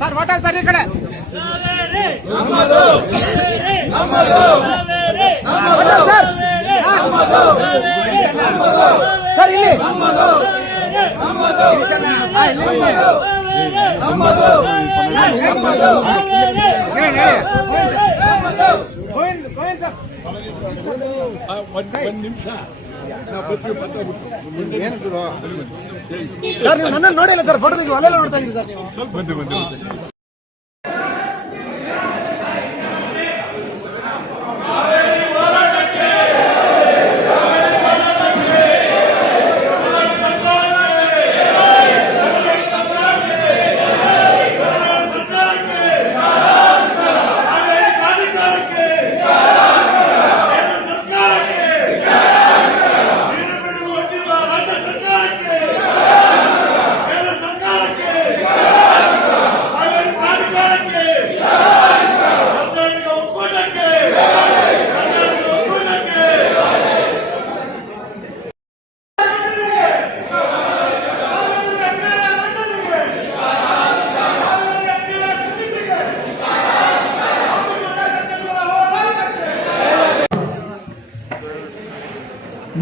Sir hotel sir ಈ ಕಡೆ sir ಇಲ್ಲಿ ಒಂದು ನಿಮಿಷ ಸರ್ ನೀವು ನನ್ನ ನೋಡಿಲ್ಲ ಸರ್ ಫೋಟೋ ತೆಗೆದು ಅಲ್ಲೆಲ್ಲ ನೋಡ್ತಾ ಇದ್ದೀರಿ ಸರ್ ನೀವು ಬನ್ನಿ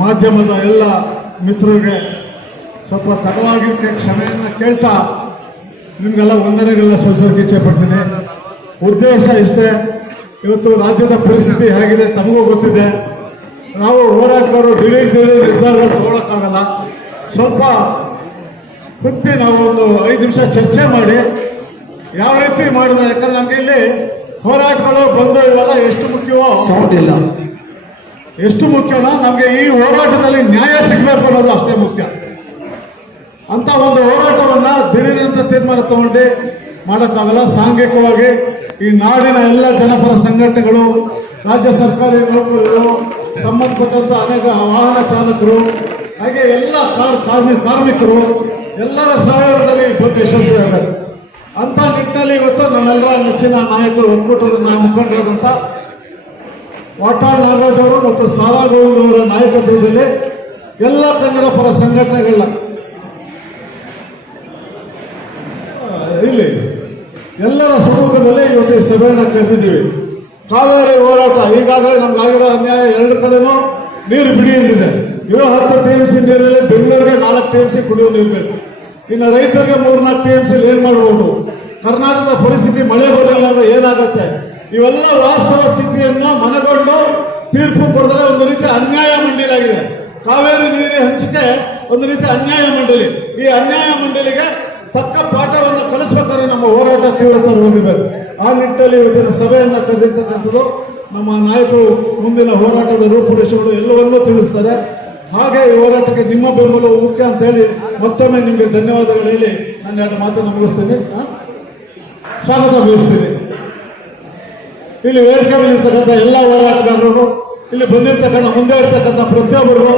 ಮಾಧ್ಯಮದ ಎಲ್ಲ ಮಿತ್ರರಿಗೆ ಸ್ವಲ್ಪ ತಡವಾಗಿದ್ದಕ್ಕೆ ಕ್ಷಮೆಯನ್ನು ಕೇಳ್ತಾ ನಿಮಗೆಲ್ಲ ವಂದನೆಗಳನ್ನ ಸಲ್ಲಿಸೋಕೆ ಇಚ್ಛೆ ಪಡ್ತೀನಿ. ಉದ್ದೇಶ ಇಷ್ಟೇ, ಇವತ್ತು ರಾಜ್ಯದ ಪರಿಸ್ಥಿತಿ ಹೇಗಿದೆ ತಮಗೂ ಗೊತ್ತಿದೆ. ನಾವು ಹೋರಾಟಗಾರರು ದಿಢೀರ್ ನಿರ್ಧಾರಗಳು ತಗೊಳ್ಳೋಕ್ಕಾಗಲ್ಲ. ಸ್ವಲ್ಪ ಕುಂತು ನಾವು ಒಂದು 5 ನಿಮಿಷ ಚರ್ಚೆ ಮಾಡಿ ಯಾವ ರೀತಿ ಮಾಡಿದ್ರೆ, ಯಾಕಂದ್ರೆ ನಮ್ಗೆ ಇಲ್ಲಿ ಹೋರಾಟಗಳು ಬಂದು ಇವೆಲ್ಲ ಎಷ್ಟು ಮುಖ್ಯವೋ ಎಷ್ಟು ಮುಖ್ಯನೋ ನಮಗೆ ಈ ಹೋರಾಟದಲ್ಲಿ ನ್ಯಾಯ ಸಿಗಬೇಕು ಅನ್ನೋದು ಅಷ್ಟೇ ಮುಖ್ಯ. ಅಂತ ಒಂದು ಹೋರಾಟವನ್ನ ದಿಢೀರಂತ ತೀರ್ಮಾನ ತಗೊಂಡು ಮಾಡೋಕ್ಕಾಗಲ್ಲ. ಸಾಂಘಿಕವಾಗಿ ಈ ನಾಡಿನ ಎಲ್ಲ ಜನಪರ ಸಂಘಟನೆಗಳು, ರಾಜ್ಯ ಸರ್ಕಾರಿ ನೌಕರರು, ಸಂಬಂಧಪಟ್ಟಂತ ಅನೇಕ ವಾಹನ ಚಾಲಕರು, ಹಾಗೆ ಎಲ್ಲ ಕಾರ್ಮಿಕರು ಎಲ್ಲರ ಸಹಯೋಗದಲ್ಲಿ ಇವತ್ತು ಯಶಸ್ವಿಯಾಗಬೇಕು. ಅಂತ ನಿಟ್ಟಿನಲ್ಲಿ ಇವತ್ತು ನಮ್ಮೆಲ್ಲರ ನೆಚ್ಚಿನ ನಾಯಕರು, ಒಕ್ಕೂಟದ ಮುಖಂಡರಾದಂಥ ವಾಟಾಳ್ ನಾಗರಾಜ್ ಅವರು ಮತ್ತು ಸಾರಾ ಗೋವಿಂದ್ ಅವರ ನಾಯಕತ್ವದಲ್ಲಿ ಎಲ್ಲ ಕನ್ನಡ ಪರ ಸಂಘಟನೆಗಳ ಇಲ್ಲಿ ಎಲ್ಲರ ಸಮ್ಮುಖದಲ್ಲಿ ಇವತ್ತು ಸಭೆಯನ್ನು ಕರೆದಿದ್ದೀವಿ. ಕಾವೇರಿ ಹೋರಾಟ ಈಗಾಗಲೇ ನಮ್ಗಾಗಿರೋ ಅನ್ಯಾಯ 2 ಕಡೆನೂ ನೀರು ಬಿಡಿ ಎಂದಿದೆ. ಇರೋ 10 TMC ನೀರಲ್ಲಿ ಬೆಂಗಳೂರಿಗೆ 4 TMC ಕುಡಿಯೋ ನೀರು ಬೇಕು. ಇನ್ನು ರೈತರಿಗೆ 3-4 TMC ಏನ್ ಮಾಡಬಹುದು? ಕರ್ನಾಟಕದ ಪರಿಸ್ಥಿತಿ ಮಳೆ ಬರಲಿಲ್ಲ ಅಂದ್ರೆ ಏನಾಗುತ್ತೆ? ಇವೆಲ್ಲ ವಾಸ್ತವ ಸ್ಥಿತಿಯನ್ನ ಮನಗೊಂಡು ತೀರ್ಪು ಕೊಡಿದ್ರೆ ಒಂದು ರೀತಿ ಅನ್ಯಾಯ ಮಂಡಳಿಯಾಗಿದೆ. ಕಾವೇರಿ ನೀರಿನ ಹಂಚಿಕೆ ಒಂದು ರೀತಿ ಅನ್ಯಾಯ ಮಂಡಳಿ. ಈ ಅನ್ಯಾಯ ಮಂಡಳಿಗೆ ತಕ್ಕ ಪಾಠವನ್ನು ಕಲಿಸಬೇಕಾದ್ರೆ ನಮ್ಮ ಹೋರಾಟ ತೀವ್ರತೆ ಹೊಂದಬೇಕು. ಆ ನಿಟ್ಟಿನಲ್ಲಿ ಇವತ್ತಿನ ಸಭೆಯನ್ನ ಕರೆದಿರ್ತಕ್ಕಂಥದ್ದು. ನಮ್ಮ ನಾಯಕರು ಮುಂದಿನ ಹೋರಾಟದ ರೂಪುರೇಷೆಗಳು ಎಲ್ಲವನ್ನೂ ತಿಳಿಸ್ತಾರೆ. ಹಾಗೆ ಈ ಹೋರಾಟಕ್ಕೆ ನಿಮ್ಮ ಬೆಂಬಲವು ಮುಖ್ಯ ಅಂತ ಹೇಳಿ ಮತ್ತೊಮ್ಮೆ ನಿಮಗೆ ಧನ್ಯವಾದಗಳು ಹೇಳಿ ನಾನು 2 ಮಾತನ್ನು ಮುಗಿಸ್ತೀನಿ. ಸ್ವಾಗತ ಬಯಸ್ತೀನಿ. ಇಲ್ಲಿ ವೇದಿಕೆ ಇರ್ತಕ್ಕಂಥ ಎಲ್ಲ ಹೋರಾಟಗಾರರು, ಇಲ್ಲಿ ಬಂದಿರ್ತಕ್ಕಂಥ ಮುಂದೆ ಇರ್ತಕ್ಕಂಥ ಪ್ರತಿಯೊಬ್ಬರು,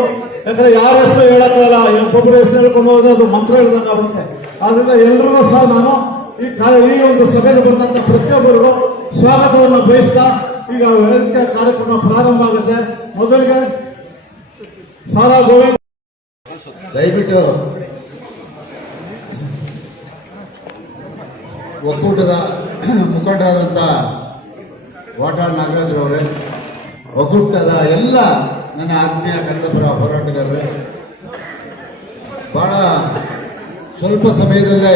ಯಾಕಂದ್ರೆ ಯಾರ ಹೆಸರು ಹೇಳಕ್ಕಾಗಲ್ಲ, ಒಬ್ಬೊಬ್ಬರ ಹೆಸರು ಹೇಳ್ಕೊಂಡು ಹೋದ್ರೆ ಅದು ಮಂತ್ರ ಹೇಳ್ದಂಗೆ ಆಗುತ್ತೆ. ಆದ್ರಿಂದ ಎಲ್ಲರಿಗೂ ಸಹ ನಾನು ಈ ಒಂದು ಸಭೆಗೆ ಬಂದಂತ ಪ್ರತಿಯೊಬ್ಬರಿಗೂ ಸ್ವಾಗತವನ್ನು ಬಯಸ್ತಾ ಈಗ ವೇದಿಕೆ ಕಾರ್ಯಕ್ರಮ ಪ್ರಾರಂಭ ಆಗುತ್ತೆ. ಮೊದಲಿಗೆ ಸಾರಾ ಗೋವಿಂದ್ ದಯವಿಟ್ಟು ಒಕ್ಕೂಟದ ಮುಖಂಡರಾದಂಥ ವಾಟಾಳ್ ನಾಗರಾಜ್ರವರೇ, ಒಕ್ಕೂಟದ ಎಲ್ಲ ನನ್ನ ಆತ್ಮೀಯ ಕನ್ನಡಪರ ಹೋರಾಟಗಾರರೇ, ಬಹಳ ಸ್ವಲ್ಪ ಸಮಯದಲ್ಲೇ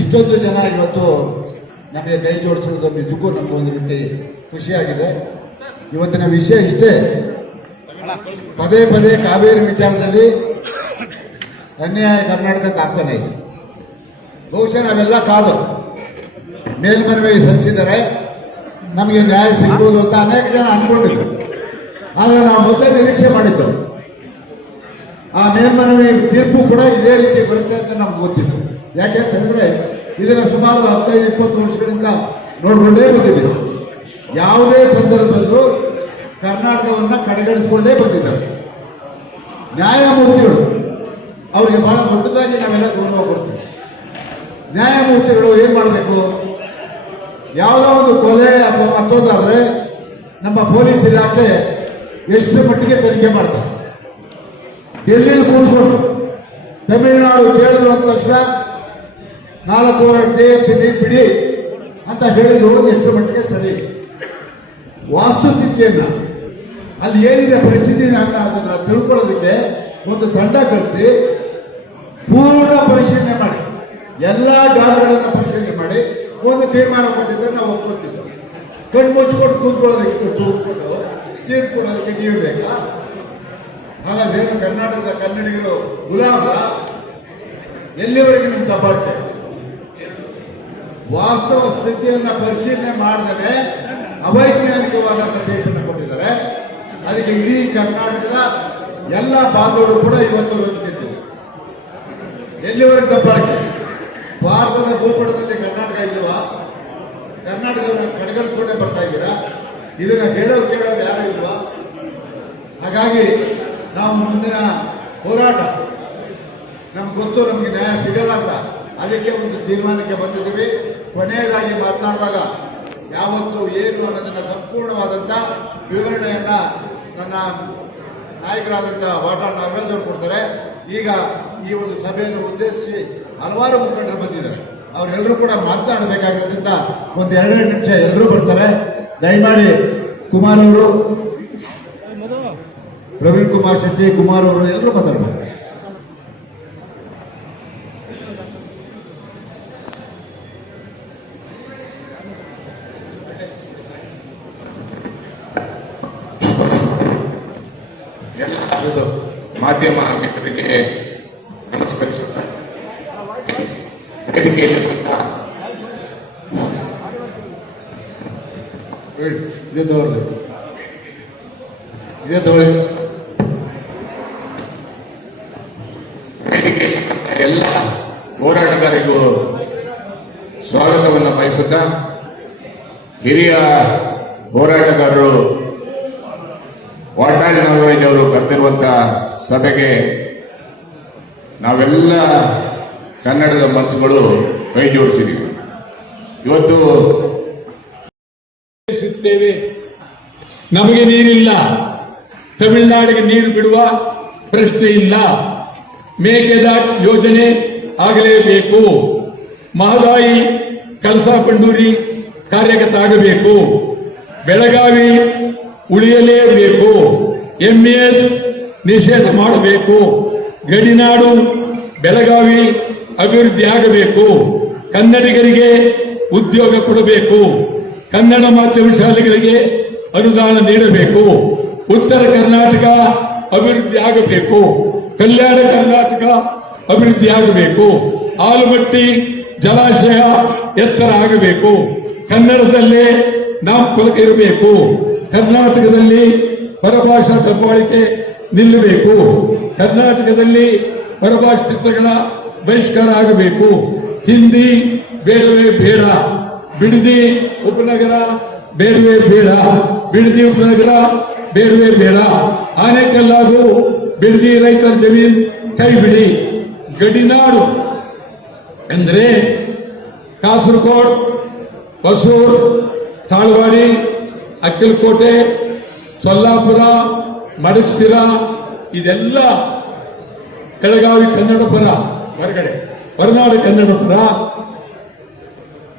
ಇಷ್ಟೊಂದು ಜನ ಇವತ್ತು ನಮಗೆ ಕೈ ಜೋಡಿಸೋದು ನಿಜಕ್ಕೂ ನಮಗೊಂದು ರೀತಿ ಖುಷಿಯಾಗಿದೆ. ಇವತ್ತಿನ ವಿಷಯ ಇಷ್ಟೇ, ಪದೇ ಪದೇ ಕಾವೇರಿ ವಿಚಾರದಲ್ಲಿ ಅನ್ಯಾಯ ಕರ್ನಾಟಕಕ್ಕೆ ಆಗ್ತಾನೆ ಇದೆ. ಬಹುಶಃ ನಾವೆಲ್ಲ ಕಾದು ಮೇಲ್ಮನವಿ ಸಲ್ಲಿಸಿದರೆ ನಮಗೆ ನ್ಯಾಯ ಸಿಗ್ಬೋದು ಅಂತ ಅನೇಕ ಜನ ಅನ್ಕೊಂಡಿದ್ರು. ಆದರೆ ನಾವು ಮೊದಲೇ ನಿರೀಕ್ಷೆ ಮಾಡಿದ್ದು ಆ ಮೇಲ್ಮನವಿ ತೀರ್ಪು ಕೂಡ ಇದೇ ರೀತಿ ಬರುತ್ತೆ ಅಂತ ನಮ್ಗೆ ಗೊತ್ತಿತ್ತು. ಯಾಕೆ ಅಂತ ಹೇಳಿದ್ರೆ ಇದನ್ನ ಸುಮಾರು 15-20 ವರ್ಷಗಳಿಂದ ನೋಡ್ಕೊಂಡೇ ಬಂದಿದ್ದೀವಿ. ಯಾವುದೇ ಸಂದರ್ಭದಲ್ಲೂ ಕರ್ನಾಟಕವನ್ನ ಕಡೆಗಣಿಸಿಕೊಂಡೇ ಬಂದಿದ್ದಾರೆ. ನ್ಯಾಯಮೂರ್ತಿಗಳು ಅವರಿಗೆ ಬಹಳ ದೊಡ್ಡದಾಗಿ ನಾವೆಲ್ಲ ಗೌರವ ಕೊಡ್ತೀವಿ. ನ್ಯಾಯಮೂರ್ತಿಗಳು ಏನ್ ಮಾಡಬೇಕು? ಯಾವುದೋ ಒಂದು ಕೊಲೆ ಅಥವಾ ಮತ್ತೊಂದಾದ್ರೆ ನಮ್ಮ ಪೊಲೀಸ್ ಇಲಾಖೆ ಎಷ್ಟು ಮಟ್ಟಿಗೆ ತನಿಖೆ ಮಾಡ್ತಾರೆ. ಡೆಲ್ಲಿಯಲ್ಲಿ ಕೂತ್ಕೊಂಡು ತಮಿಳುನಾಡು ಕೇಳಿದ್ರು ಅಂದ ತಕ್ಷಣ 4 TMC ನೀರು ಬಿಡಿ ಅಂತ ಹೇಳಿದ್ರು ಎಷ್ಟು ಮಟ್ಟಿಗೆ ಸರಿ? ವಾಸ್ತುಸ್ಥಿತಿಯನ್ನ ಅಲ್ಲಿ ಏನಿದೆ ಪರಿಸ್ಥಿತಿ ಅದನ್ನ ತಿಳ್ಕೊಳ್ಳೋದಕ್ಕೆ ಒಂದು ತಂಡ ಕಳಿಸಿ ಪೂರ್ಣ ಪರಿಶೀಲನೆ ಮಾಡಿ, ಎಲ್ಲಾ ಜಾಗಗಳನ್ನ ಪರಿಶೀಲನೆ ಮಾಡಿ ಒಂದು ತೀರ್ಮಾನ ಕೊಟ್ಟಿದ್ರೆ ನಾವು ಒಪ್ಕೊಳ್ತಿದ್ವಿ. ಕಣ್ಣು ಮುಚ್ಚಿಕೊಂಡು ಕೂತ್ಕೊಳ್ಳೋದಕ್ಕೆ ಕೂತ್ಕೊಂಡು ತೀರ್ಪು ಕೊಡೋದಕ್ಕೆ ನೀವು ಬೇಕಾ? ಹಾಗಾದ್ರೆ ಕರ್ನಾಟಕದ ಕನ್ನಡಿಗರು ಗುಲಾಮ? ಎಲ್ಲಿವರೆಗೆ ನಿಮ್ಮ ತಪಾಟೆ? ವಾಸ್ತವ ಸ್ಥಿತಿಯನ್ನ ಪರಿಶೀಲನೆ ಮಾಡದೇ ಅವೈಜ್ಞಾನಿಕವಾದಂತಹ ತೀರ್ಪನ್ನು ಕೊಟ್ಟಿದ್ದಾರೆ. ಅದಕ್ಕೆ ಇಡೀ ಕರ್ನಾಟಕದ ಎಲ್ಲ ಬಾಂಧವರು ಕೂಡ ಇವತ್ತು ರೊಚ್ಚಿಗೆದ್ದಿದೆ. ಎಲ್ಲಿವರೆಗೆ ತಪ್ಪಾಳಿಕೆ? ಭಾರತದ ಭೂಪಟದಲ್ಲಿ ಕರ್ನಾಟಕ ಇಲ್ವಾ? ಕರ್ನಾಟಕವನ್ನು ಕಡೆಗಣಿಸ್ಕೊಂಡೇ ಬರ್ತಾ ಇದ್ದೀರಾ? ಇದನ್ನ ಕೇಳೋರು ಯಾರು ಇಲ್ವಾ? ಹಾಗಾಗಿ ನಾವು ಮುಂದಿನ ಹೋರಾಟ ನಮ್ಗೆ ಗೊತ್ತು, ನಮ್ಗೆ ನ್ಯಾಯ ಸಿಗಲ್ಲ ಅಂತ ಅದಕ್ಕೆ ಒಂದು ತೀರ್ಮಾನಕ್ಕೆ ಬಂದಿದ್ದೀವಿ. ಕೊನೆಯದಾಗಿ ಮಾತನಾಡುವಾಗ ಯಾವತ್ತು ಏನು ಅನ್ನೋದನ್ನ ಸಂಪೂರ್ಣವಾದಂತ ವಿವರಣೆಯನ್ನ ನನ್ನ ನಾಯಕರಾದಂತಹ ವಾಟಾಳ್ ನಾಗರಾಜ್ ಅವರು ಕೊಡ್ತಾರೆ. ಈಗ ಈ ಒಂದು ಸಭೆಯನ್ನು ಉದ್ದೇಶಿಸಿ ಹಲವಾರು ಮುಖಂಡರು ಬಂದಿದ್ದಾರೆ. ಅವರೆಲ್ಲರೂ ಕೂಡ ಮಾತನಾಡಬೇಕಾಗಿರೋದ್ರಿಂದ ಒಂದು 2 ನಿಮಿಷ ಎಲ್ಲರೂ ಬರ್ತಾರೆ. ದಯಮಾಡಿ ಕುಮಾರ್ ಅವರು, ಪ್ರವೀಣ್ ಕುಮಾರ್ ಶೆಟ್ಟಿ, ಕುಮಾರ್ ಅವರು ಎಲ್ಲರೂ ಮಾತಾಡಬೇಕು. ಮಾಧ್ಯಮ ಮಿತ್ರರಿಗೆ ನಮಸ್ಕರಿಸುತ್ತಾರೆ. ಎಲ್ಲ ಹೋರಾಟಗಾರರಿಗೂ ಸ್ವಾಗತವನ್ನು ಬಯಸುತ್ತಾ, ಹಿರಿಯ ಹೋರಾಟಗಾರರು ವಾಟಾಳ್ ನಾಗರಾಜ್ ಅವರು ಕರೆದಿರುವಂತಹ ಸಭೆಗೆ ನಾವೆಲ್ಲ ಕನ್ನಡದ ಮನಸ್ಸುಗಳು ಕೈ ಜೋಡಿಸಿದ್ದೀವಿ. ಇವತ್ತು ನಮಗೆ ನೀರಿಲ್ಲ, ತಮಿಳುನಾಡಿಗೆ ನೀರು ಬಿಡುವ ಪ್ರಶ್ನೆ ಇಲ್ಲ. ಮೇಕೆದಾಟು ಯೋಜನೆ ಆಗಲೇಬೇಕು. ಮಹದಾಯಿ ಕಳಸಾ ಬಂಡೂರಿ ಕಾರ್ಯಗತ ಆಗಬೇಕು. ಬೆಳಗಾವಿ ಉಳಿಯಲೇಬೇಕು. MAS ನಿಷೇಧ ಮಾಡಬೇಕು. ಗಡಿನಾಡು ಬೆಳಗಾವಿ ಅಭಿವೃದ್ಧಿ ಆಗಬೇಕು. ಕನ್ನಡಿಗರಿಗೆ ಉದ್ಯೋಗ ಕೊಡಬೇಕು. ಕನ್ನಡ ಮಾಧ್ಯಮ ಶಾಲೆಗಳಿಗೆ ಅನುದಾನ ನೀಡಬೇಕು. ಉತ್ತರ ಕರ್ನಾಟಕ ಅಭಿವೃದ್ಧಿ ಆಗಬೇಕು. ಕಲ್ಯಾಣ ಕರ್ನಾಟಕ ಅಭಿವೃದ್ಧಿ ಆಗಬೇಕು. ಆಲಮಟ್ಟಿ ಜಲಾಶಯ ಎತ್ತರ ಆಗಬೇಕು. ಕನ್ನಡದಲ್ಲೇ ನಾಮಫಲಕ ಇರಬೇಕು. ಕರ್ನಾಟಕದಲ್ಲಿ ಪರಭಾಷಾ ದಬ್ಬಾಳಿಕೆ ನಿಲ್ಲಬೇಕು. ಕರ್ನಾಟಕದಲ್ಲಿ ಪರಭಾಷಾ ಚಿತ್ರಗಳ ಬಹಿಷ್ಕಾರ ಆಗಬೇಕು. ಹಿಂದಿ ಬೇಡವೇ ಬೇಡ. ಬಿಡದಿ ಉಪನಗರ ಬೇಡವೇ ಬೇಡ. ಬಿಡದಿ ಉಪನಗರ ಬೇಡವೇ ಬೇಡ. ಆನೆಕಲ್ಲಾಗು ಬಿಡದಿ ರೈತರ ಜಮೀನ್ ಕೈ ಬಿಡಿ. ಗಡಿನಾಡು ಅಂದ್ರೆ ಕಾಸರಗೋಡು, ಹೊಸೂರು, ತಾಳ್ವಾಡಿ, ಅಕ್ಕಲಕೋಟೆ, ಸೊಲ್ಲಾಪುರ, ಮಡಕ್ಸಿರ ಇದೆಲ್ಲ ಬೆಳಗಾವಿ ಕನ್ನಡ ಪರ, ಹೊರಗಡೆ ಹೊರನಾಡು ಕನ್ನಡ ಪರ.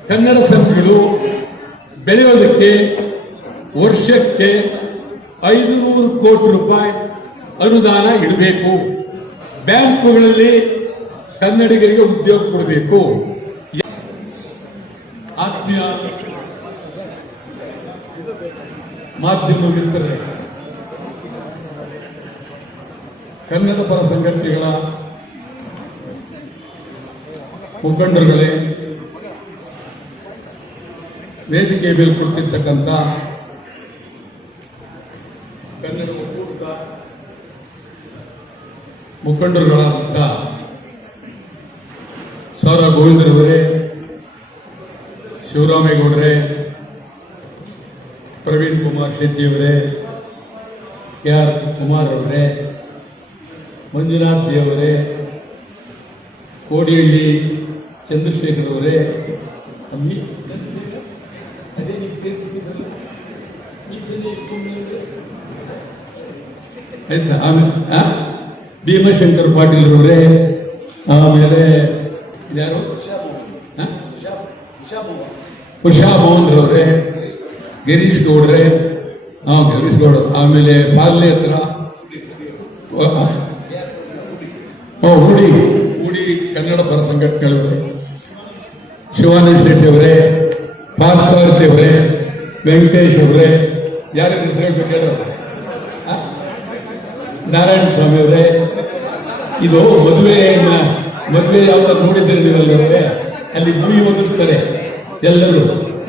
ಕನ್ನಡ ಸಂಘಗಳು ಬೆಳೆಯೋದಕ್ಕೆ ವರ್ಷಕ್ಕೆ 500 ಕೋಟಿ ರೂಪಾಯಿ ಅನುದಾನ ಇಡಬೇಕು. ಬ್ಯಾಂಕುಗಳಲ್ಲಿ ಕನ್ನಡಿಗರಿಗೆ ಉದ್ಯೋಗ ಕೊಡಬೇಕು. ಆತ್ಮೀಯ ಮಾಧ್ಯಮ ಮಿತ್ರರೇ, ಕನ್ನಡ ಪರ ಸಂಘಟನೆಗಳ ಮುಖಂಡರುಗಳೇ, ವೇದಿಕೆ ಮೇಲೆ ಕೊಡ್ತಿರ್ತಕ್ಕಂಥ ಕನ್ನಡ ಒಕ್ಕೂಟದ ಮುಖಂಡರುಗಳಾದಂಥ ಸೌರ ಗೋವಿಂದರವರೇ, ಶಿವರಾಮೇಗೌಡರೇ, ಪ್ರವೀಣ್ ಕುಮಾರ್ ಶೆಟ್ಟಿಯವರೇ, KR ಕುಮಾರ್ ಅವರೇ, ಮಂಜುನಾಥ್ ಅವರೇ, ಕೋಡಿಹಳ್ಳಿ ಚಂದ್ರಶೇಖರ್ ಅವರೇ, ಆಯ್ತಾ, ಆಮೇಲೆ ಭೀಮಶಂಕರ್ ಪಾಟೀಲ್ ಅವರೇ, ಆಮೇಲೆ ಯಾರು ಉಷಾ ಮೋಹನ್ ರವರೇ, ಗಿರೀಶ್ ಗೌಡ್ರೆ, ಗಿರೀಶ್ ಗೌಡ, ಆಮೇಲೆ ಪಾಲ್ನೆ ಹತ್ರ ಉಡಿ ಕನ್ನಡ ಪರ ಸಂಘಟನೆಗಳವರೇ, ಶಿವಾನಂದ ಶೆಟ್ಟಿ ಅವರೇ, ಪಾರ್ಥಸಾರಥಿ ಅವರೇ, ವೆಂಕಟೇಶ್ ಅವರೇ, ಯಾರು ಹೆಸರು ನಾರಾಯಣ ಸ್ವಾಮಿ ಅವರೇ, ಇದು ಮದುವೆ ಯಾವ್ದಾದ್ರು ನೋಡಿದ್ದೀರಿ ನೀವೆಲ್ಲರೇ, ಅಲ್ಲಿ ಭೂಮಿ ಒದಗಿಸ್ತಾರೆ ಎಲ್ಲರೂ.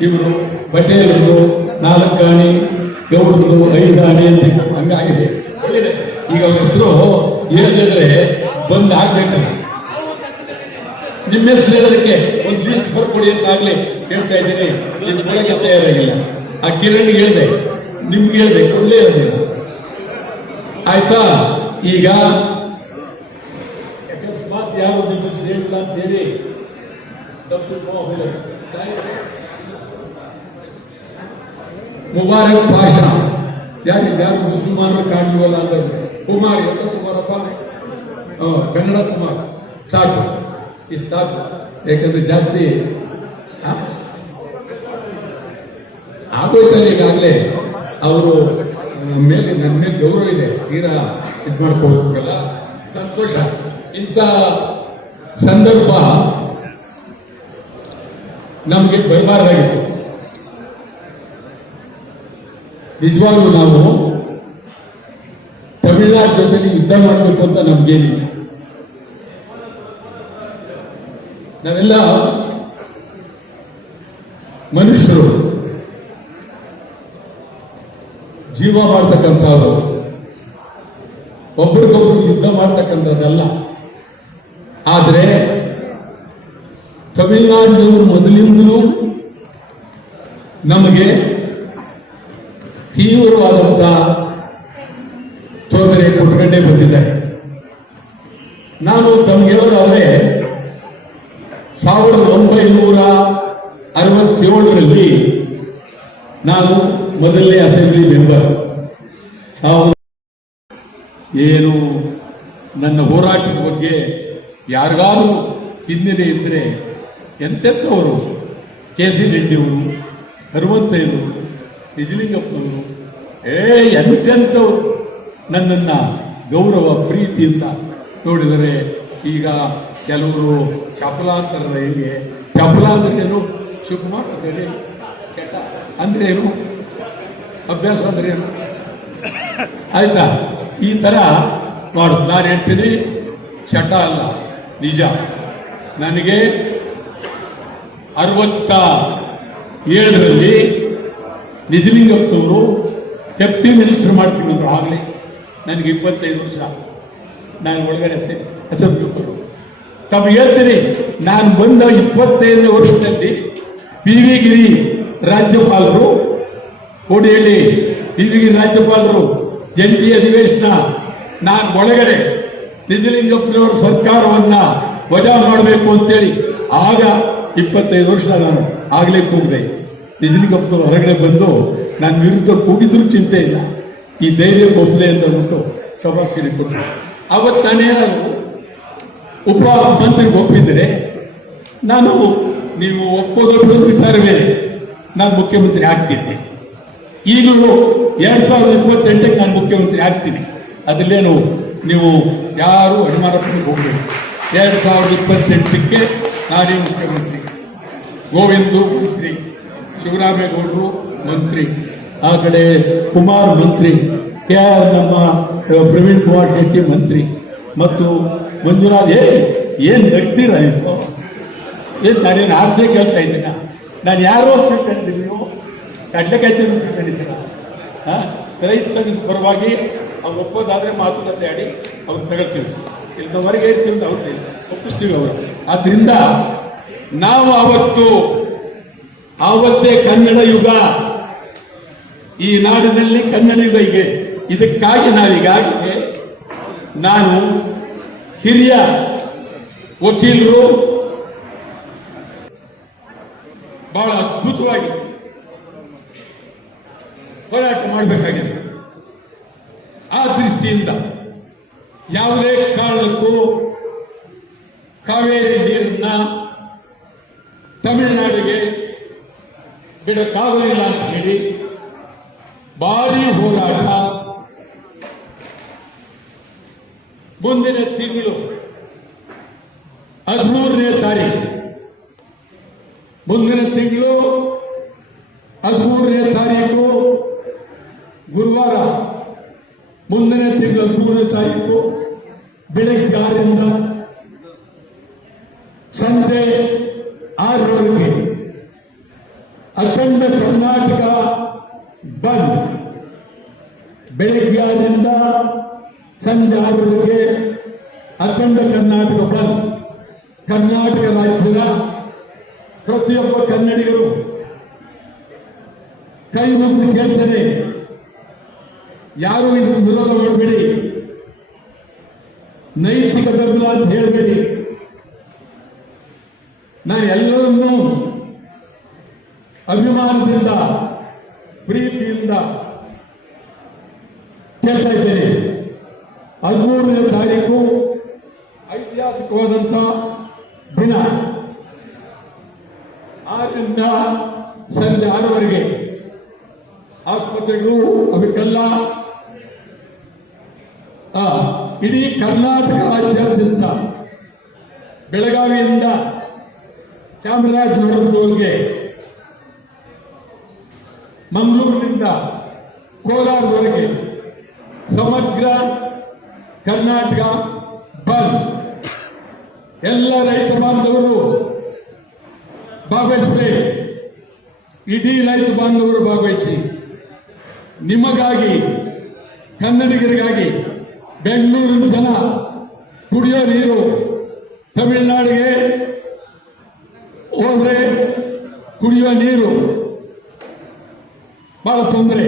ಇವರು ಪಟೇಲರು 4 ಆಣಿ, ಗೌಡರು 5 ಆಣಿ ಅಂತ ಹಂಗಾಗಿದೆ. ಒಳ್ಳೆಯದೆ. ಈಗ ಅವ್ರ ಹೆಸರು ಹೇಳಿದ್ರೆ ಬಂದು ಆಗ್ಬೇಕಲ್ಲ. ನಿಮ್ಮ ಹೆಸರು ಹೇಳೋದಕ್ಕೆ ಒಂದು ಲಿಸ್ಟ್ ಬರ್ಕೊಡಿ ಅಂತ ಆಗ್ಲಿ ಹೇಳ್ತಾ ಇದ್ದೀನಿ. ನಿಮ್ಮ ಬೆಳಗ್ಗೆ ತಯಾರಾಗಿಲ್ಲ. ಆ ಕಿರಣ್ ಹೇಳಿದೆ, ನಿಮ್ಗೆ ಹೇಳಿದೆ, ಕೊಡಲೇ ಇರಲಿಲ್ಲ. ಆಯ್ತಾ? ಈಗ ಅಕಸ್ಮಾತ್ ಯಾರು ನಿಮ್ಮ ಹೆಸರು ಹೇಳಿಲ್ಲ ಅಂತ ಹೇಳಿ ಮುಬಾರಕ್ ಭಾಷಣ ಯಾರು ಮುಸಲ್ಮಾನರು ಕಾಣುವಲ್ಲ ಅಂತ ಕುಮಾರ್ ಎಂತ ಕುಮಾರಪ್ಪ, ಕನ್ನಡ ಕುಮಾರ್ ಸಾಕು, ಇಷ್ಟು ಸಾಕು. ಯಾಕಂದ್ರೆ ಜಾಸ್ತಿ ಆಗೋಯ್ತಲ್ಲ. ಈಗಾಗಲೇ ಅವರು ಮೇಲೆ ನನ್ನ ಮೇಲೆ ಗೌರವ ಇದೆ, ತೀರಾ ಇದು ಮಾಡ್ಕೋಬೇಕಲ್ಲ, ಸಂತೋಷ. ಇಂಥ ಸಂದರ್ಭ ನಮಗೆ ಬರಬಾರ್ದಾಗಿತ್ತು. ನಿಜವಾಗ್ಲೂ ನಾವು ತಮಿಳುನಾಡು ಜೊತೆಲಿ ಯುದ್ಧ ಮಾಡಬೇಕು ಅಂತ ನಮ್ಗೇನಿಲ್ಲ. ನಾವೆಲ್ಲ ಮನುಷ್ಯರು, ಜೀವ ಮಾಡ್ತಕ್ಕಂಥವ್ರು, ಒಬ್ರಿಗೊಬ್ರು ಯುದ್ಧ ಮಾಡ್ತಕ್ಕಂಥದ್ದಲ್ಲ. ಆದರೆ ತಮಿಳುನಾಡಿನವರು ಮೊದಲಿಂದಲೂ ನಮಗೆ ತೀವ್ರವಾದಂಥ ತೊಂದರೆ ಕೊಟ್ಕೊಂಡೇ ಬಂದಿದ್ದಾರೆ. ನಾನು ತಮಗೆ ಹೇಳೋದಾದ್ರೆ 1967ರಲ್ಲಿ ನಾನು ಮೊದಲನೇ ಅಸೆಂಬ್ಲಿ ಮೆಂಬರ್. ಏನು ನನ್ನ ಹೋರಾಟದ ಬಗ್ಗೆ ಯಾರಿಗಾದ್ರೂ ಹಿನ್ನೆಲೆ ಇದ್ರೆ ಎಂತೆಂಥವರು, ಕೆ.ಸಿ. ರೆಡ್ಡಿಯವರು, ಹನುಮಂತಯ್ಯರು, ನಿಜಲಿಂಗಪ್ಪನವರು, ಎಂತೆಂಥವ್ರು ನನ್ನನ್ನ ಗೌರವ ಪ್ರೀತಿಯಿಂದ ನೋಡಿದರೆ. ಈಗ ಕೆಲವರು ಚಪಲ ಅಂತಾರಲ್ಲ, ಹೇಗೆ ಚಪಲ ಅಂದ್ರೆ ಏನು, ಶಿವಕುಮಾರ್ ಅಂದರೆ ಕೆಟ್ಟ ಅಂದ್ರೆ ಏನು, ಅಭ್ಯಾಸ ಅಂದ್ರೆ ಏನು, ಆಯ್ತಾ? ಈ ತರ ಮಾಡುದು. ನಾನು ಹೇಳ್ತೀನಿ, ಚಟ ಅಲ್ಲ, ನಿಜ. ನನಗೆ 67ರಲ್ಲಿ ನಿಜಲಿಂಗಪ್ಪನವರು ಡೆಪ್ಟಿ ಮಿನಿಸ್ಟರ್ ಮಾಡ್ಕೊಂಡ್ರು. ಆಗಲೇ ನನಗೆ 25 ವರ್ಷ. ನಾನು ಒಳಗಡೆ ಅಸೆಂಬ್ಲಿ ತಮಗೆ ಹೇಳ್ತೀನಿ, ನಾನು ಬಂದ 25ನೇ ವರ್ಷದಲ್ಲಿ ಪಿ.ವಿ. ಗಿರಿ ರಾಜ್ಯಪಾಲರು, ಕೋಡಿಹಳ್ಳಿ ಪಿ.ವಿ. ಗಿರಿ ರಾಜ್ಯಪಾಲರು ಜಂಟಿ ಅಧಿವೇಶನ, ನಾನು ಒಳಗಡೆ ನಿಜಲಿಂಗಪ್ಪನವರ ಸರ್ಕಾರವನ್ನ ವಜಾ ಮಾಡಬೇಕು ಅಂತೇಳಿ ಆಗ 25 ವರ್ಷ ನಾನು ಆಗಲೇ ಕೂಗಿದೆ. ನಿಜಲಿಂಗಪ್ಪನವರು ಹೊರಗಡೆ ಬಂದು ನನ್ನ ವಿರುದ್ಧ ಕೂಗಿದ್ರು ಚಿಂತೆ ಇಲ್ಲ, ಈ ಧೈರ್ಯ ಒಬ್ಬಲೆ ಅಂತ ಅಂದ್ಬಿಟ್ಟು ಶಬಾಷ್ ಕೊಟ್ಟರು. ಅವತ್ತು ನಾನೇನಾದ್ರು ಉಪ ಮಂತ್ರಿಗೆ ಒಪ್ಪಿದರೆ, ನಾನು ನೀವು ಒಪ್ಪೋದು ಬಿಡೋದು ವಿಚಾರವೇ, ನಾನು ಮುಖ್ಯಮಂತ್ರಿ ಆಗ್ತಿದ್ದೆ. ಈಗಲೂ 2028ಕ್ಕೆ ನಾನು ಮುಖ್ಯಮಂತ್ರಿ ಆಗ್ತೀನಿ. ಅದರಲ್ಲೇನು ನೀವು ಯಾರು ಅನುಮಾನ ಪಟ್ಟು ಹೋಗಬೇಕು. 2028ಕ್ಕೆ ನಾನೇ ಮುಖ್ಯಮಂತ್ರಿ, ಗೋವಿಂದು ಮಂತ್ರಿ, ಶಿವರಾಮೇಗೌಡರು ಮಂತ್ರಿ, ಆ ಕಡೆ ಕುಮಾರ್ ಮಂತ್ರಿ, ನಮ್ಮ ಪ್ರವೀಣ್ ಕುಮಾರ್ ಶೆಟ್ಟಿ ಮಂತ್ರಿ, ಮತ್ತು ಮಂಜುನಾಥ್. ಏನ್ ನಗ್ತೀರ ನೀವು? ನಾನೇನು ಆಸೆ ಕೇಳ್ತಾ ಇದ್ದೀನ? ನಾನು ಯಾರೋ ತಿಳ್ಕೊಂಡಿದ್ದೀನಿ, ನೀವು ಕಡ್ಲೆಕಾಯಿ ತಿಳ್ಕೊಂಡಿದ್ದೀರ? ರೈತ ಸಂಘದ ಪರವಾಗಿ ಅವ್ರು ಒಪ್ಪೋದಾದ್ರೆ ಮಾತುಕತೆ ಆಡಿ ಅವ್ರು ತಗೊಳ್ತೀವಿ, ಇಲ್ಲಿವರೆಗೆ ಇರ್ತೀವಿ, ಅವ್ರು ಒಪ್ಪಿಸ್ತೀವಿ ಅವರು. ಆದ್ರಿಂದ ನಾವು ಆವತ್ತೇ ಕನ್ನಡ ಯುಗ, ಈ ನಾಡಿನಲ್ಲಿ ಕನ್ನಡ ಯುಗ ಹೀಗೆ. ಇದಕ್ಕಾಗಿ ನಾವೀಗಾಗಲೇ ನಾನು ಹಿರಿಯ ವಕೀಲರು ಬಹಳ ಅದ್ಭುತವಾಗಿ ಹೋರಾಟ ಮಾಡಬೇಕಾಗಿದೆ. ಆ ದೃಷ್ಟಿಯಿಂದ ಯಾವುದೇ ಕಾರಣಕ್ಕೂ ಕಾವೇರಿ ನೀರನ್ನ ಬಿಡಕ್ಕಾಗಲಿಲ್ಲ ಅಂತ ಹೇಳಿ ಭಾರಿ ಹೋರಾಟ ಮುಂದಿನ ತಿಂಗಳು 13ನೇ ತಾರೀಕು ಮುಂದಿನ ತಿಂಗಳು 13ನೇ ತಾರೀಕು ಗುರುವಾರ ಮುಂದಿನ ತಿಂಗಳು 13ನೇ ತಾರೀಕು ಬೆಳಗ್ಗೆ 6ರಿಂದ ಸಂಜೆ 6ರವರೆಗೆ ಅಖಂಡ ಕರ್ನಾಟಕ ಬಂದ್. ಬೆಳಗ್ಗೆ 6ರಿಂದ ಸಂಜೆ 6ರವರೆಗೆ ಅಖಂಡ ಕರ್ನಾಟಕ ಬಂದ್. ಕರ್ನಾಟಕ ರಾಜ್ಯದ ಪ್ರತಿಯೊಬ್ಬ ಕನ್ನಡಿಗರು ಕೈ ಮುಗಿದು ಕೇಳ್ತಾರೆ, ಯಾರು ಇದನ್ನು ವಿರೋಧ ಮಾಡಬೇಡಿ, ನೈತಿಕ ಬೆಂಬಲ ಅಂತ ಹೇಳಬೇಡಿ. ನಾನು ಎಲ್ಲರನ್ನೂ ಅಭಿಮಾನದಿಂದ ಪ್ರೀತಿಯಿಂದ ಕೇಳ್ತಾ ಇದ್ದೇನೆ. 13ನೇ ತಾರೀಕು ಐತಿಹಾಸಿಕವಾದಂಥ ದಿನ. 6ರಿಂದ ಸಂಜೆ 6ರವರೆಗೆ ಆಸ್ಪತ್ರೆಗಳು ಅವಕ್ಕೆಲ್ಲ ಇಡೀ ಕರ್ನಾಟಕ ರಾಜ್ಯಾದ್ಯಂತ ಬೆಳಗಾವಿಯಿಂದ ಚಾಮರಾಜನಗರದವರೆಗೆ, ಮಂಗಳೂರಿನಿಂದ ಕೋಲಾರದವರೆಗೆ ಸಮಗ್ರ ಕರ್ನಾಟಕ ಬಂದ್. ಎಲ್ಲ ರೈತ ಬಾಂಧವರು ಭಾಗವಹಿಸಬೇಕು. ಇಡೀ ರೈತ ಬಾಂಧವರು ಭಾಗವಹಿಸಿ. ನಿಮಗಾಗಿ, ಕನ್ನಡಿಗರಿಗಾಗಿ ಬೆಂಗಳೂರಿನ ಜನ ಕುಡಿಯೋ ನೀರು ತಮಿಳುನಾಡಿಗೆ ಹೋದ್ರೆ ಕುಡಿಯುವ ನೀರು ಬಹಳ ತೊಂದರೆ.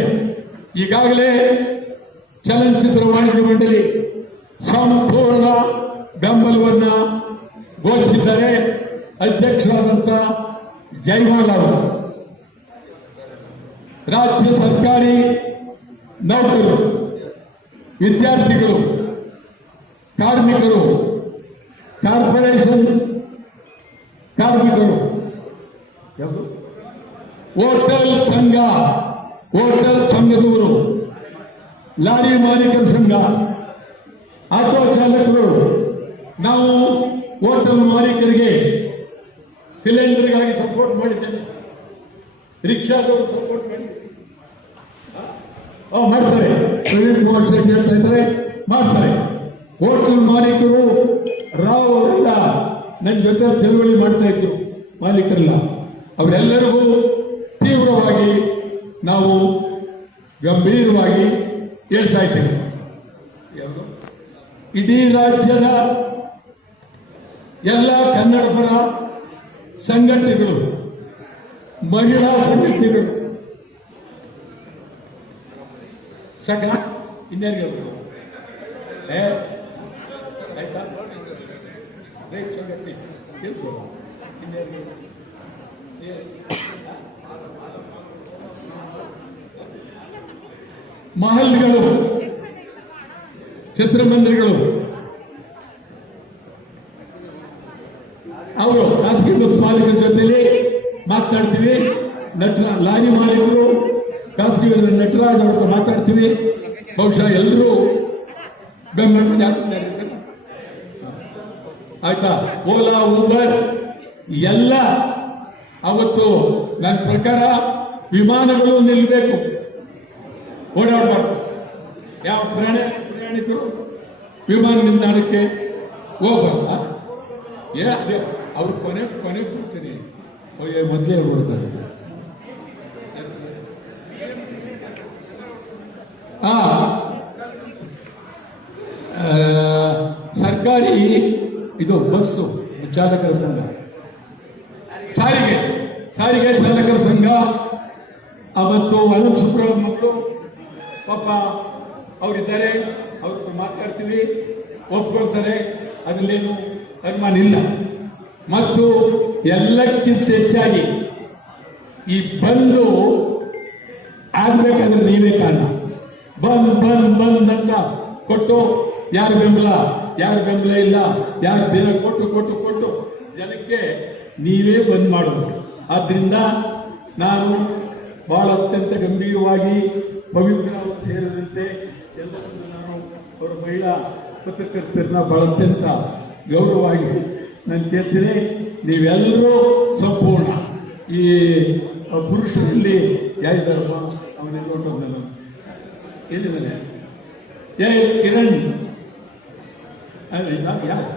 ಈಗಾಗಲೇ ಚಲನಚಿತ್ರ ವಾಣಿಜ್ಯ ಮಂಡಳಿ ಸಂಪೂರ್ಣ ಬೆಂಬಲವನ್ನು ಘೋಷಿಸಿದ್ದಾರೆ. ಅಧ್ಯಕ್ಷರಾದಂಥ ಜೈಮಾಲ್ ಅವರು. ರಾಜ್ಯ ಸರ್ಕಾರಿ ನೌಕರರು, ವಿದ್ಯಾರ್ಥಿಗಳು, ಕಾರ್ಮಿಕರು, ಕಾರ್ಪೊರೇಷನ್ ಕಾರ್ಮಿಕರು, ಹೋಟೆಲ್ ಸಂಘದವರು, ಲಾರಿ ಮಾಲೀಕರ ಸಂಘ, ಆಟೋ ಚಾಲಕರು, ನಾವು ಹೋಟೆಲ್ ಮಾಲೀಕರಿಗೆ ಸಿಲಿಂಡರ್ಗಾಗಿ ಸಪೋರ್ಟ್ ಮಾಡಿದ್ದೇನೆ. ರಿಕ್ಷಾದವರು ಸಪೋರ್ಟ್ ಮಾಡಿದ್ದೇನೆ. ಮಾಡ್ತಾರೆ. ಪ್ರವೀಣ್ ಕುಮಾರ್ ಶೆಟ್ಟಿ ಹೇಳ್ತಾ ಇದ್ದಾರೆ, ಮಾಡ್ತಾರೆ. ಹೋಟೆಲ್ ಮಾಲೀಕರು ರಾವ್ ಅವರೆಲ್ಲ ನನ್ನ ಜೊತೆ ಚಳವಳಿ ಮಾಡ್ತಾ ಇದ್ರು. ಮಾಲೀಕರೆಲ್ಲ ಅವರೆಲ್ಲರಿಗೂ ತೀವ್ರವಾಗಿ ನಾವು ಗಂಭೀರವಾಗಿ ಹೇಳ್ತಾ ಇದ್ದೇವೆ. ಇಡೀ ರಾಜ್ಯದ ಎಲ್ಲ ಕನ್ನಡ ಪರ ಸಂಘಟನೆಗಳು, ಮಹಿಳಾ ಸಂಘಟನೆಗಳು, ಸಾಕ ಇನ್ನೇನಿಗೆ ಆಯ್ತಾ ರೈತ ಸಂಘಟನೆ ಕೇಳ್ಬೋದು. ಮಹಲ್ಗಳು, ಚಿತ್ರಮಂದಿರಗಳು, ಅವರು ಖಾಸಗಿ ಬಸ್ ಮಾಲೀಕರ ಜೊತೆಲಿ ಮಾತನಾಡ್ತೀವಿ. ಲಾರಿ ಮಾಲೀಕರು, ಖಾಸಗಿ ನಟರಾಜ್ ಅವ್ರ ಮಾತಾಡ್ತೀವಿ. ಬಹುಶಃ ಎಲ್ಲರೂ ಬೆಂಬಲ ಆಯ್ತಾ. ಓಲಾ, ಊಬರ್ ಎಲ್ಲ ಅವತ್ತು ನನ್ನ ಪ್ರಕಾರ ವಿಮಾನಗಳು ನಿಲ್ಲಬೇಕು, ಓಡಾಡಬಾರ್ದು. ಯಾವ ಪ್ರಯಾಣಿಕರು ವಿಮಾನ ನಿಲ್ದಾಣಕ್ಕೆ ಹೋಗ್ಬಾರ್ದ? ಅವ್ರು ಕೊನೆ ಕೊಡ್ತೀನಿ, ಮೊದಲೇ ಹೊಡ್ತಾರೆ. ಸರ್ಕಾರಿ ಇದು ಬಸ್ಸು ಚಾಲಕರ ಸಂಘ, ಸಾರಿಗೆ ಚಾಲಕರ ಸಂಘ ಮತ್ತು ಅನಂತ ಸುಬ್ರಹ್ಮಣ್ಯರು ಪಾಪ ಅವರಿದ್ದಾರೆ. ಅವ್ರ ಮಾತಾಡ್ತೀವಿ, ಒಪ್ಕೊಳ್ತಾರೆ, ಅದರಲ್ಲೇನು ಅನುಮಾನ ಇಲ್ಲ. ಮತ್ತು ಎಲ್ಲಕ್ಕಿಂತ ಹೆಚ್ಚಾಗಿ ಈ ಬಂದು ಆಗ್ಬೇಕಾದ್ರೆ ನೀವೇ ಕಾರಣ. ಬಂದ್ ಅಂತ ಕೊಟ್ಟು ಯಾರ ಬೆಂಬಲ ಇಲ್ಲ, ಯಾರು ದಿನ ಕೊಟ್ಟು ಜನಕ್ಕೆ ನೀವೇ ಬಂದ್ ಮಾಡೋದು. ಆದ್ರಿಂದ ನಾನು ಬಹಳ ಅತ್ಯಂತ ಗಂಭೀರವಾಗಿ ಪವಿತ್ರ ಸೇರಿದಂತೆ ಎಲ್ಲರನ್ನು ನಾನು ಅವರ ಮಹಿಳಾ ಪತ್ರಕರ್ತರನ್ನ ಬಹಳ ಅತ್ಯಂತ ಗೌರವವಾಗಿ ನಾನು ಕೇಳ್ತೀನಿ. ನೀವೆಲ್ಲರೂ ಸಂಪೂರ್ಣ ಈ ಪುರುಷರಲ್ಲಿ ಯಾರಿದ್ದಾರಪ್ಪ ಅವನಿಗೆ ನೋಡೋದು ನಾನು ಎಲ್ಲಿದ್ದಾನೆ? ಕಿರಣ್ ಯಾರು?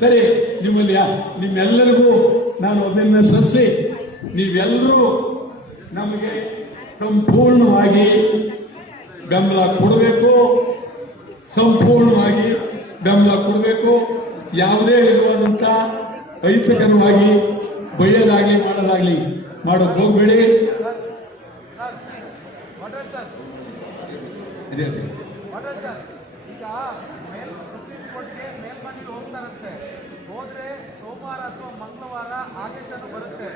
ಸರಿ, ನಿಮ್ಮಲ್ಲಿ ನಿಮ್ಮೆಲ್ಲರಿಗೂ ನಾನು ಅದನ್ನು ಸರಿಸಿ ನೀವೆಲ್ಲರೂ ನಮಗೆ ಸಂಪೂರ್ಣವಾಗಿ ಬೆಂಬಲ ಕೊಡಬೇಕು, ಸಂಪೂರ್ಣವಾಗಿ ಬೆಂಬಲ ಕೊಡಬೇಕು. ಯಾವುದೇ ವಿಧವಾದಂಥ ಅಹಿತಕರವಾಗಿ ಬೈಯೋದಾಗ್ಲಿ ಮಾಡೋಕೆ ಹೋಗ್ಬೇಡಿ. ಅದೇ ಈಗ ಸುಪ್ರೀಂ ಕೋರ್ಟ್ಗೆ ಮೇಲ್ಮನವಿ ಹೋಗ್ತಾರಂತೆ. ಹೋದ್ರೆ ಸೋಮವಾರ ಅಥವಾ ಮಂಗಳವಾರ ಆದೇಶನೂ ಬರುತ್ತೆ.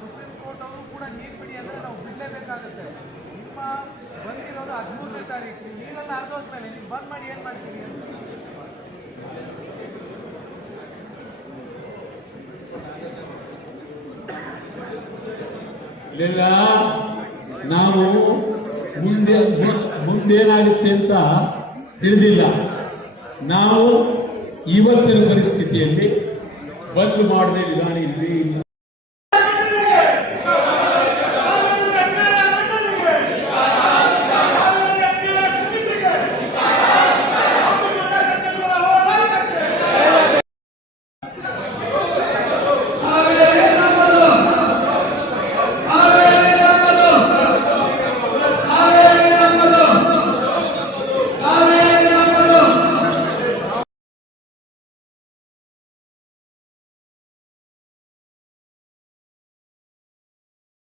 ಸುಪ್ರೀಂ ಕೋರ್ಟ್ ಅವರು ಕೂಡ ನೀರು ಬಿಡಿ ಅಂದ್ರೆ ನಾವು ಬಿಡಲೇಬೇಕಾಗುತ್ತೆ. ನಿಮ್ಮ ಬಂದಿರೋದು 13ನೇ ತಾರೀಕು, ನೀರೆಲ್ಲ ಹರಿದೋದ್ಮೇಲೆ ನೀವು ಬಂದ್ ಮಾಡಿ ಏನ್ ಮಾಡ್ತೀವಿ? ಇಲ್ಲ, ನಾವು ಮುಂದೇನಾಗುತ್ತೆ ಅಂತ ತಿಳಿದಿಲ್ಲ. ನಾವು ಇವತ್ತಿನ ಪರಿಸ್ಥಿತಿಯಲ್ಲಿ ಬಂದ್ ಮಾಡದೆ ವಿಧಾನ ಇಲ್ಲ.